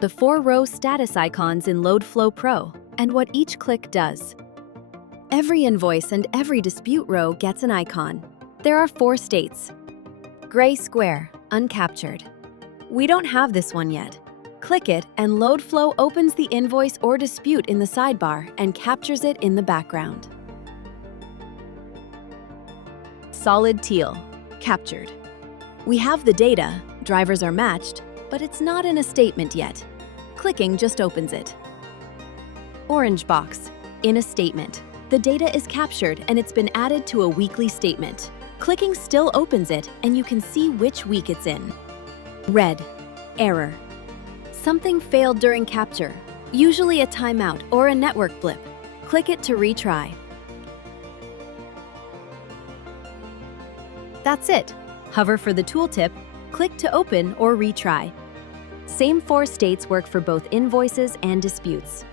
the 4-row status icons in LOADFlow PRO, and what each click does. Every invoice and every dispute row gets an icon. There are 4 states. Gray square, uncaptured. We don't have this one yet. Click it and LOADFlow opens the invoice or dispute in the sidebar and captures it in the background. Solid teal, captured. We have the data, drivers are matched, but it's not in a statement yet. Clicking just opens it. Orange box, in a statement. The data is captured and it's been added to a weekly statement. Clicking still opens it and you can see which week it's in. Red, error. Something failed during capture, usually a timeout or a network blip. Click it to retry. That's it. Hover for the tooltip, click to open or retry. Same 4 states work for both invoices and disputes.